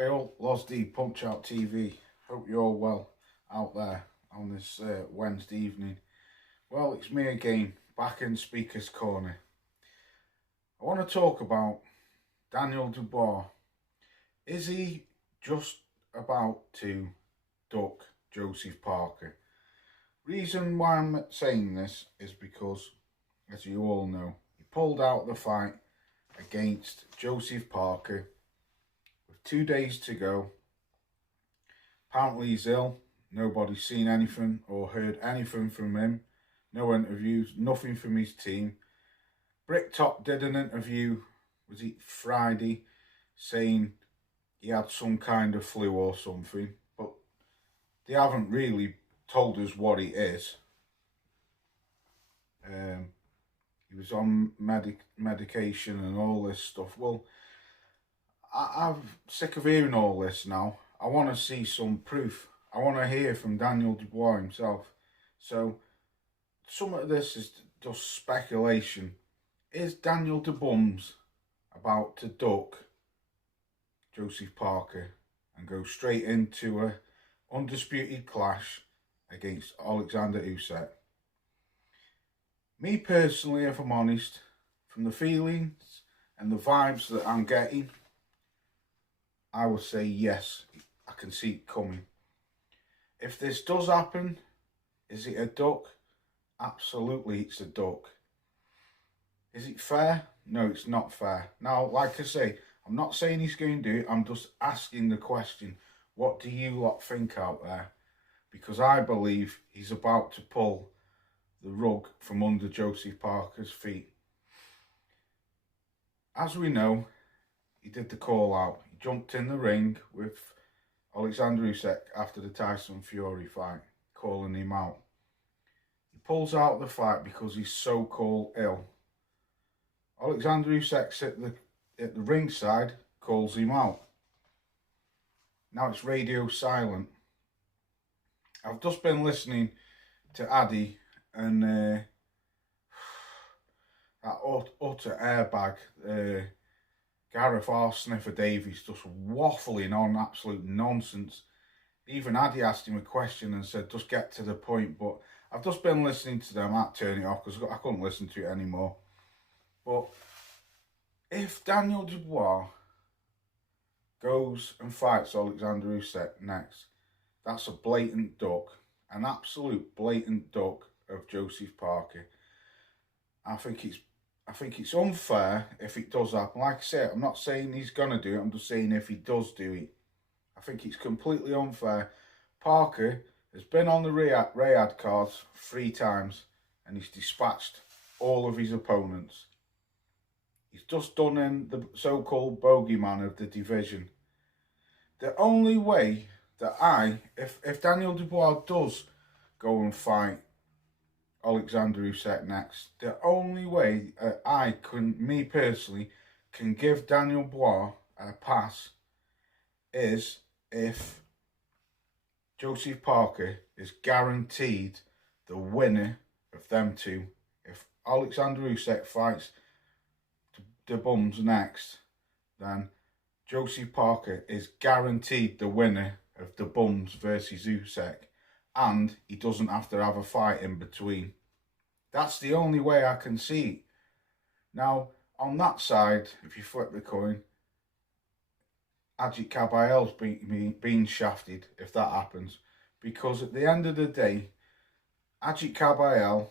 Hey all, Losdy, Punch Out TV. Hope you're all well out there on this Wednesday evening. Well, it's me again, back in Speaker's Corner. I want to talk about Daniel Dubois. Is he just about to duck Joseph Parker? Reason why I'm saying this is because, as you all know, he pulled out the fight against Joseph Parker with 2 days to go. Apparently he's ill. Nobody's seen anything or heard anything from him. No interviews, nothing from his team. Bricktop did an interview, was it Friday, saying he had some kind of flu or something, but they haven't really told us what it is. He was on medication and all this stuff. Well, I'm sick of hearing all this now. I want to see some proof. I want to hear from Daniel Dubois himself. So some of this is just speculation. Is Daniel Dabums about to duck Joseph Parker and go straight into a undisputed clash against Alexander Usyk? Me personally, if I'm honest, from the feelings and the vibes that I'm getting, I would say yes, I can see it coming. If this does happen, is it a duck? Absolutely, it's a duck. Is it fair? No, it's not fair. Now, like I say, I'm not saying he's going to do it. I'm just asking the question, what do you lot think out there? Because I believe he's about to pull the rug from under Joseph Parker's feet. As we know, he did the call out. He jumped in the ring with Alexander Usyk after the Tyson Fury fight, calling him out. He pulls out the fight because he's so-called ill. Alexander Usyk's at the ringside, calls him out. Now it's radio silent. I've just been listening to Addy and that utter airbag, Gareth R. Sniffer Davies, just waffling on absolute nonsense. Even Addy asked him a question and said, just get to the point. But I've just been listening to them. I had to turn it off because I couldn't listen to it anymore. But if Daniel Dubois goes and fights Alexander Usyk next, that's a blatant duck, an absolute blatant duck of Joseph Parker. I think it's unfair if it does happen. Like I said, I'm not saying he's going to do it. I'm just saying if he does do it. I think it's completely unfair. Parker has been on the Riyadh cards 3 times and he's dispatched all of his opponents. He's just done in the so-called bogeyman of the division. The only way that if Daniel Dubois does go and fight Alexander Usyk next, the only way me personally, can give Daniel Dubois a pass is if Joseph Parker is guaranteed the winner of them two. If Alexander Usyk fights Dabums next, then Joseph Parker is guaranteed the winner of Dabums versus Usyk, and he doesn't have to have a fight in between. That's the only way I can see it. Now, on that side, if you flip the coin, Ajit Kabayel's being shafted if that happens, because at the end of the day, Ajit Kabayel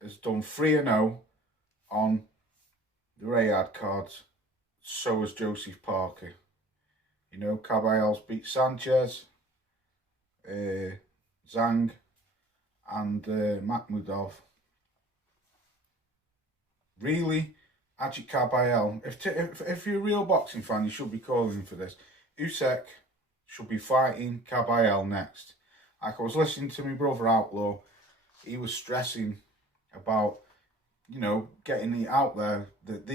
has done 3-0 on the Riyadh cards. So has Joseph Parker. You know, Kabayel's beat Sanchez, Zhang, and Makhmudov. Really, Ajit Kabayel, if you're a real boxing fan, you should be calling for this. Usyk should be fighting Kabayel next. Like I was listening to my brother Outlaw, he was stressing about, you know, getting it out there that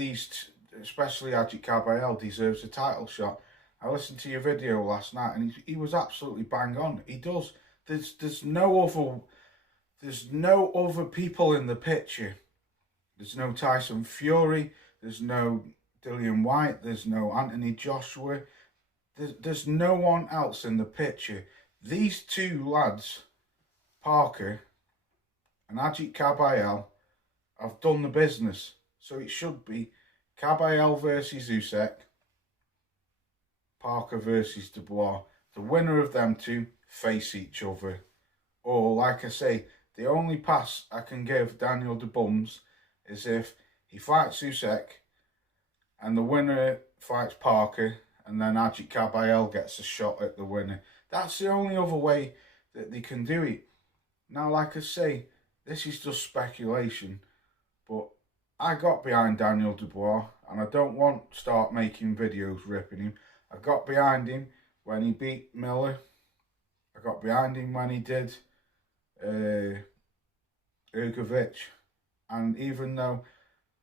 especially Ajit Kabayel, deserves a title shot. I listened to your video last night and he was absolutely bang on. He does. There's no other people in the picture. There's no Tyson Fury. There's no Dillian White. There's no Anthony Joshua. there's no one else in the picture. These two lads, Parker and Ajit Kabayel, have done the business. So it should be Kabayel versus Usyk, Parker versus Dubois. The winner of them two face each other. Or, like I say, the only pass I can give Daniel Dabums is if he fights Usyk and the winner fights Parker and then Ajit Kabayel gets a shot at the winner. That's the only other way that they can do it. Now, like I say, this is just speculation, but I got behind Daniel Dubois and I don't want to start making videos ripping him. I got behind him when he beat Miller. I got behind him when he did Ergovic. And even though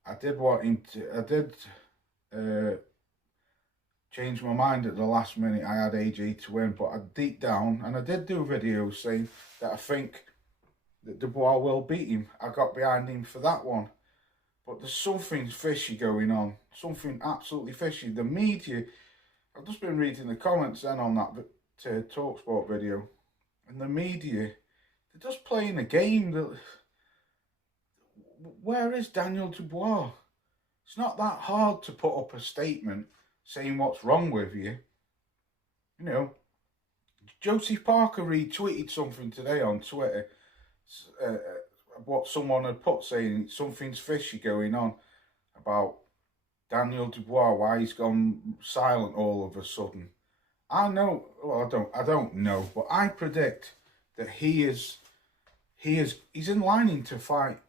I did want him to, I did change my mind at the last minute. I had AJ to win, but I deep down, and I did do videos saying that I think that Dubois will beat him. I got behind him for that one. But there's something fishy going on. Something absolutely fishy. The media, I've just been reading the comments then on that TalkSport video, and the media, they're just playing a game. Where is Daniel Dubois? It's not that hard to put up a statement saying what's wrong with you. You know, Joseph Parker retweeted something today on Twitter, what someone had put saying something's fishy going on about Daniel Dubois, why he's gone silent all of a sudden. I know, well, I don't know, but I predict that he's in lining to fight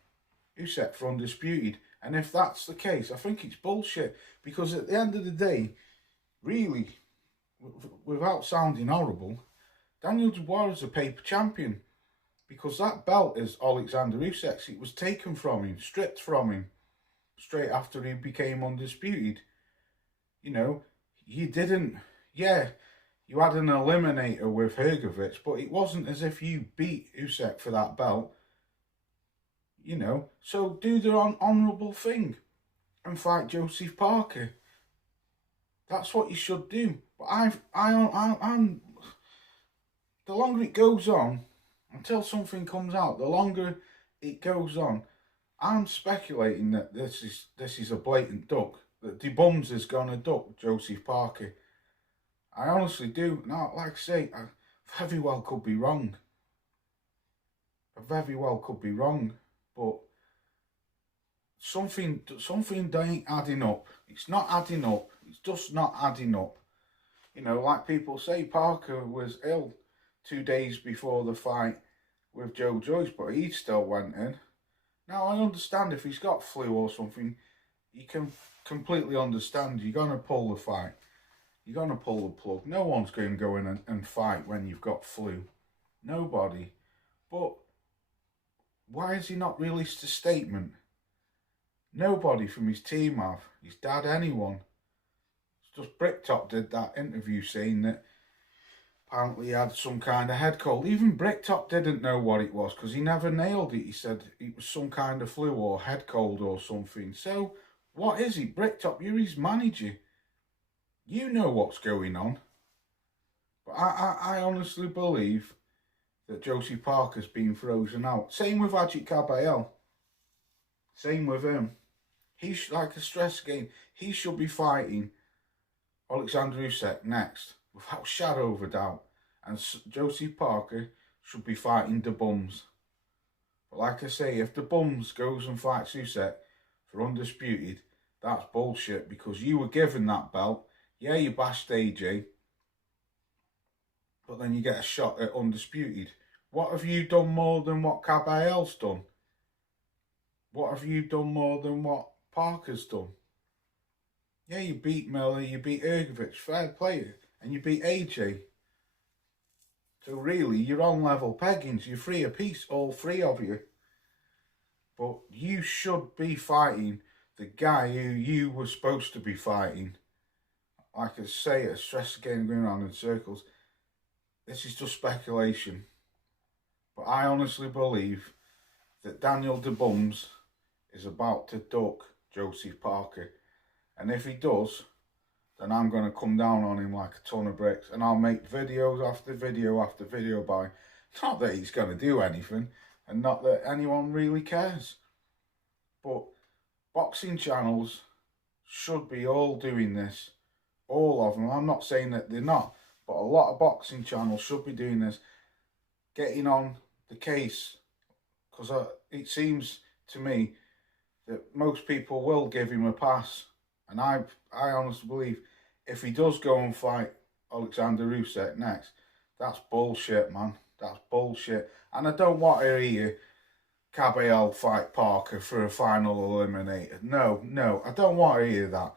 Usyk for undisputed. And if that's the case, I think it's bullshit, because at the end of the day, really, without sounding horrible, Daniel Dubois is a paper champion, because that belt is Alexander Usyk's. It was taken from him, stripped from him, straight after he became undisputed. You know, you didn't, yeah, you had an eliminator with Hrgovic, but it wasn't as if you beat Usyk for that belt. You know, so do the honourable thing and fight Joseph Parker. That's what you should do. But I'm the longer it goes on, until something comes out, the longer it goes on, I'm speculating that this is a blatant duck. That Dabums is gonna duck Joseph Parker. I honestly do. Now, like I say, I very well could be wrong. I very well could be wrong. But something ain't adding up. It's not adding up. It's just not adding up. You know, like people say, Parker was ill 2 days before the fight with Joe Joyce, but he still went in. Now, I understand if he's got flu or something, you can completely understand. You're going to pull the fight. You're going to pull the plug. No one's going to go in and fight when you've got flu. Nobody. But why has he not released a statement? Nobody from his team have. His dad, anyone. It's just Bricktop did that interview saying that apparently he had some kind of head cold. Even Bricktop didn't know what it was because he never nailed it. He said it was some kind of flu or head cold or something. So, what is it? Bricktop, you're his manager. You know what's going on. But I honestly believe that Joseph Parker's been frozen out. Same with Ajit Kabayel. Same with him. He's like a stress game. He should be fighting Alexander Usyk next, without shadow of a doubt. And Joseph Parker should be fighting Dabums. But like I say, if Dabums goes and fights Usyk for undisputed, that's bullshit, because you were given that belt. Yeah, you bashed AJ, but then you get a shot at undisputed. What have you done more than what Kabayel's done? What have you done more than what Parker's done? Yeah, you beat Miller, you beat Hrgovic, fair play, and you beat AJ. So really, you're on level peggings. You're three apiece, all three of you. But you should be fighting the guy who you were supposed to be fighting. Like I say, a stress game going around in circles. This is just speculation. But I honestly believe that Daniel Dabums is about to duck Joseph Parker. And if he does, then I'm going to come down on him like a ton of bricks, and I'll make videos after video after video by, not that he's going to do anything, and not that anyone really cares. But boxing channels should be all doing this. All of them. I'm not saying that they're not, but a lot of boxing channels should be doing this. Getting on the case. Because it seems to me that most people will give him a pass. And I honestly believe if he does go and fight Alexander Usyk next, that's bullshit, man. That's bullshit. And I don't want to hear Cabell fight Parker for a final eliminator. No, I don't want to hear that.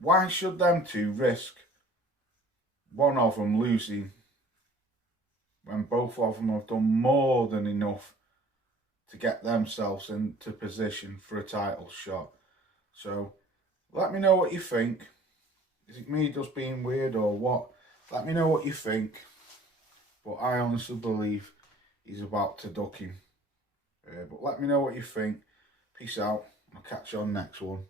Why should them two risk one of them losing when both of them have done more than enough to get themselves into position for a title shot? So let me know what you think. Is it me just being weird or what? Let me know what you think. But I honestly believe he's about to duck him. But let me know what you think. Peace out. I'll catch you on the next one.